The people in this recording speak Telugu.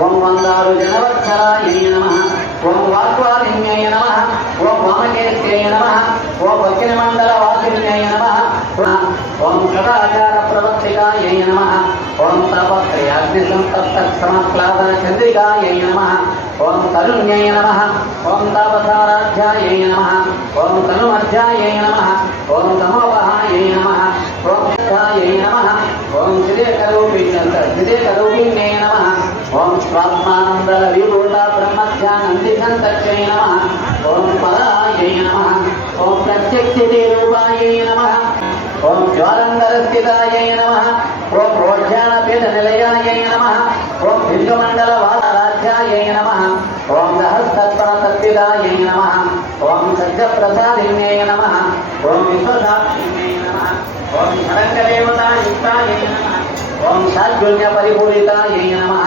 ఓం వందారు జనవత్సరాయ నమః. ఓం వాక్వాదిన్యై నమః. ఓం వామకేత్యై నమః. ఓం వక్రమండల వాసిన్యై నమః. ఓం సదాచార ప్రవర్తికాయ నమః. ఓం తపత్రయాగ్నిసంతప్తమక్లాదన చంద్రికాయ నమః. ఓం తరుణ్యై నమః. ఓం తాపసారాధ్యాయ నమః. ఓం తనుమధ్యాయ నమః. ఓం తమోపహాయ నమః. ఓం ధ్యాయ నమః. ఓం శ్రీకరూపిణ్యై నమః. ఓం స్వాత్మానందల విభూత బ్రహ్మధ్యానందిసంతక్షై నమః. ఓం పదాయ నమః. ఓం ప్రత్యక్షితే రూపాయ నమః. ఓం జ్వాలంధరస్థితాయ నమః. ఓం ప్రోజ్ఞానపీఠ నిలయాయ నమః. ఓం భింగమండల వారాధ్యాయ నమః. ఓం సహస్రతత్పరతత్విదాయ నమః. ఓం సత్యప్రసాదిన్యై నమః. ఓం విశ్వసాక్షిణ్యై నమః. ఓం షడంగదేవతాయుక్తాయ నమః. ఓం షాడ్గుణ్య పరిపూరితాయ నమః.